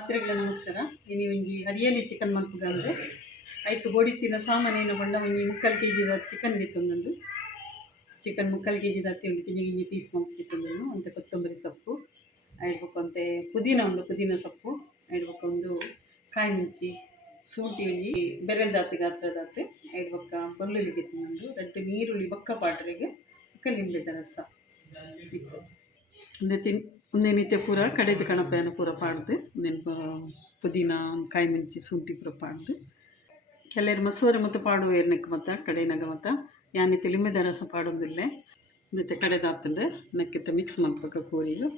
ಮಾತ್ರೆಗಳ ನಮಸ್ಕಾರ. ಇನಿ ಒಂಜಿ ಹರಿಯಲಿ ಚಿಕನ್ ಮಲ್ಪುಗಂದ್ರೆ ಐಕ್ ಬೊಡಿತ್ತಿನ ಸಾಮಾನೇನು ಹೊಂಡ ಒಂಜಿ ಮುಕ್ಕಾಲು ಕೆ ಜಿದ ಚಿಕನ್ ಗಿತ್ತೊಂದುಂಡು ಚಿಕನ್ ಮುಕ್ಕಾಲು ಕೆ ಜಿದ ಅತ್ತಿ ಉಂಟು ಗಿಂಜಿ ಗಿಂಜಿ ಪೀಸ್ ಮಂತ್ ಗಿತ್ತೊಂದುಂಡು ಅಂತೆ ಕೊತ್ತಂಬರಿ ಸೊಪ್ಪು ಐಡ್ಬೇಕು ಅಂತೆ ಪುದೀನ ಉಂಡು ಪುದೀನ ಸೊಪ್ಪು ಐಡ್ಬೇಕು ಒಂದು ಕಾಯಿ ಮುಂಚಿ, ಶುಂಠಿ ಒಂಜಿ ಬೆರೆದಾತು ಗಾತ್ರದಾತು ಐಡ್ಬೊಕ್ಕ ಬೆಳ್ಳುಳ್ಳಿ ಗಿತ್ತೊಂದುಂಡು ರಡ್ಡ್ ನೀರುಳ್ಳಿ ಬೊಕ್ಕ ಪಾಟ್ರಿಗೆ ಬೊಕ್ಕ ಲಿಂಬೆದ ರಸ. ಒಂದೇ ತಿನ್, ಒಂದೇ ನಿತ್ಯ ಪೂರ ಕಡೆದು ಕಣಪೆನ ಪೂರ ಪಾಡ್ದು ಒಂದೇನು ಪುದೀನ ಕಾಯಿ ಮುಂಚಿ ಶುಂಠಿ ಪೂರ ಪಾಡ್ದು. ಕೆಲವರು ಮಸೂರ ಮತ್ತು ಪಾಡುವ ಎರ್ನಕ್ಕೆ ಮತ್ತು ಕಡೆನಾಗ ಮತ್ತು ಯಾನಿತ್ತೆ ಲಿಂಬೆದ ರಸ ಪಾಡೋದಿಲ್ಲ. ಮತ್ತೆ ಕಡೆದು ಆತಂಡೆ ನೆಕ್ಕಿತ್ತ ಮಿಕ್ಸ್ ಮಾಡ್ಬೇಕು ಕೋರಿಯು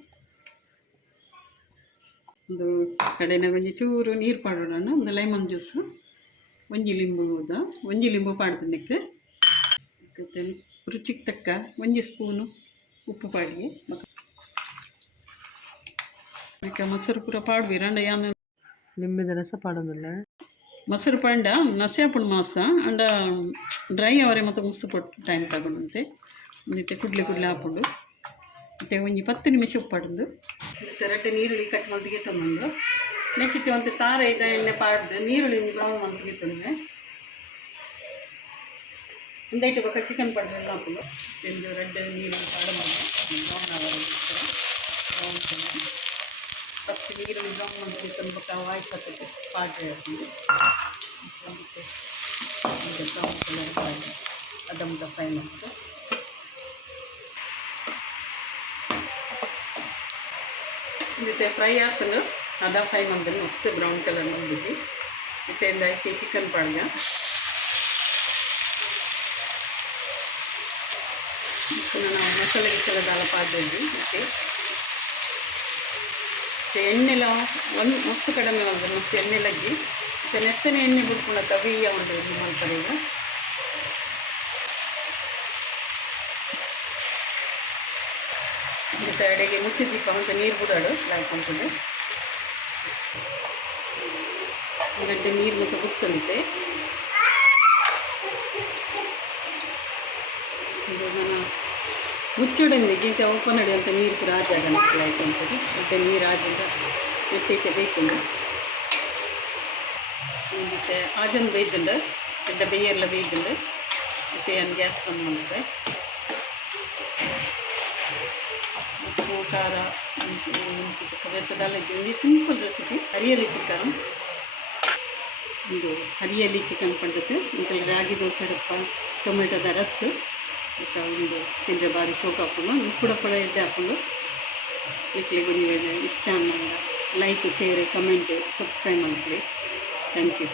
ಒಂದು ಕಡೆನಾಗ ಒಂಜಿ ಚೂರು ನೀರು ಪಾಡೋಣ, ಒಂದು ಲೈಮನ್ ಜ್ಯೂಸು ಒಂಜಿ ಲಿಂಬು ಹೋದ ಒಂಜಿ ಲಿಂಬು ಪಾಡ್ದು ನೆಕ್ ಮತ್ತೆ ರುಚಿಗೆ ತಕ್ಕ ಒಂಜಿ ಸ್ಪೂನು ಉಪ್ಪು ಪಾಡಿಗೆ ಅದಕ್ಕೆ ಮೊಸರು ಪೂರ ಪಾಡ್ವಿ ರಂಡ ಯಾನು ನಿಂಬಿದ ರಸ ಪಾಡೋದಿಲ್ಲ? ಮೊಸರು ಪಂಡ ನಸೆಪುಣ ಮಾಸ ಅಂಡ ಡ್ರೈ ಅವರೆ ಮತ್ತು ಮುಸ್ತು ಪಟ್ಟು ಟೈಮ್ ತಗೊಂಡಂತೆ. ಮತ್ತೆ ಕುಡ್ಲೆ ಕುಡ್ಲೆ ಹಾಕೊಂಡು. ಮತ್ತೆ ಒಂಜಿ ಪತ್ತು ನಿಮಿಷ ಉಪ್ಪಾಡ್ದು. ಮತ್ತೆ ರಡ್ಡೆ ನೀರುಳ್ಳಿ ಕಟ್ ಮಂತಿಗೆ ತಂದು ನೆಕ್ಕಿತ್ತು ಒಂದು ತಾರ ಇದ್ದ ಎಣ್ಣೆ ಪಾಡ್ದು ನೀರುಳ್ಳಿ ಬ್ರೌನ್ ಮಂತಿಗೆ ತಂದೆ ಒಂದೈಟು ಬಕ್ಕ ಚಿಕನ್ ಪಡ್ರೆ ಎಲ್ಲ ಹಾಕೊಂಡು. ರೆಡ್ ನೀರುಳ್ಳಿ ಪಾಡ ಅವರ ಬ್ರೌನ್ ನೀರುಳ್ಳಿ ಬ್ರೌನ್ ಮಂತಿಗೆ ತಂದು ಬಕ್ಕ ವಾಯ್ಸ್ ಹತ್ತಕ್ಕೆ ಪಾಡ್ರೆ ಹಾಕ್ತೀವಿ ಇದು ಬ್ರೌನ್ ಕಲರ್ ಪಾಡ್ರೆ ಅದಮ್ಮದ ಫ್ರೈ ಮಾಡ್ತು ಮತ್ತೆ ಫ್ರೈ ಹಾಕೊಂಡು ಅದ ಫ್ರೈ ಮಾಡಿದ್ರೆ ಮಸ್ತ್ ಬ್ರೌನ್ ಕಲರ್ ಮಾಡಿದ್ವಿ ಮತ್ತೆ ಒಂದು ಐಕೆ ಚಿಕನ್ ನಾವು ಮಸಾಲೆ ಗಿಸಾಲೆ ದಾಲ ಪಾಡ್ದಿದ್ವಿ ಮತ್ತೆ ಮತ್ತೆ ಎಣ್ಣೆಲ್ಲ ಒಂದು ಮಸ್ತು ಕಡಿಮೆ ಒಂದು ಮತ್ತು ಎಣ್ಣೆ ಲಗ್ಗಿ. ಮತ್ತು ನೆತ್ತನೆ ಎಣ್ಣೆ ಬಿಡ್ಕೊಂಡು ತವಿಯ ಒಂದು ಇದು ಮಾಡ್ತಾರೆ ಈಗ? ಮತ್ತು ಅಡೆಗೆ ಮುಚ್ಚಿ ದೀಪ ಅಂತ ನೀರು ಬಿಡಾಡು ಹಾಕೊಂಡ್ಕೊಂಡು ಗಡ್ಡೆ ನೀರು ಮತ್ತು ಬಿಟ್ಕೊಂಡಿದ್ದೆ ಇದು ನಾನು ಮುಚ್ಚೋಡಂದೆ ಗೀತ ಓಪನ್ ಅಡಿ ಅಂತ ನೀರು ಕೂಡ ಆದಾಗ ಮಕ್ಕಳು ಆಯ್ತು ಅಂತೇಳಿ ಮತ್ತೆ ನೀರು ಆಗಿಂದ ಎತ್ತೈತೆ ಬೇಕಂದು ಮತ್ತೆ ಆಜನ್ ಬೇಯ್ದುಂಡು ಎಡ್ಡ ಬೇಯೆಲ್ಲ ಬೇಯ್ದುಂಡು ಮತ್ತೆ ಏನು ಗ್ಯಾಸ್ ಬಂದ್ ಮಾಡುತ್ತೆ. ಉಪ್ಪು ಖಾರ ಬೆತ್ತದಲ್ಲ ಒಂದು ಸಿಂಪಲ್ ರೆಸಿಪಿ ಹರಿಯಲಿ ಚಿಕನ್ ಇದು ಹರಿಯಲಿ ಚಿಕನ್ ಪಂಡದ್ದು ಮತ್ತು ರಾಗಿ ದೋಸೆ ರಪ್ಪ ಟೊಮೆಟೊದ ರಸ್ಸು. ಮತ್ತು ಒಂದು ತಿಂದರೆ ಬಾರಿ ಸೋಪ್ ಹಾಕೊಂಡು ಉಪ್ಪುಡ ಪುಡ ಎಡ್ಡೆ ಹಾಕೊಂಡು ಇಟ್ಲಿಗೆ ನೀವು ಇಷ್ಟ ಲೈಕ್ ಶೇರ್ ಕಮೆಂಟ್ ಸಬ್ಸ್ಕ್ರೈಬ್ ಮಾಡ್ಕೊಳ್ಳಿ. Thank you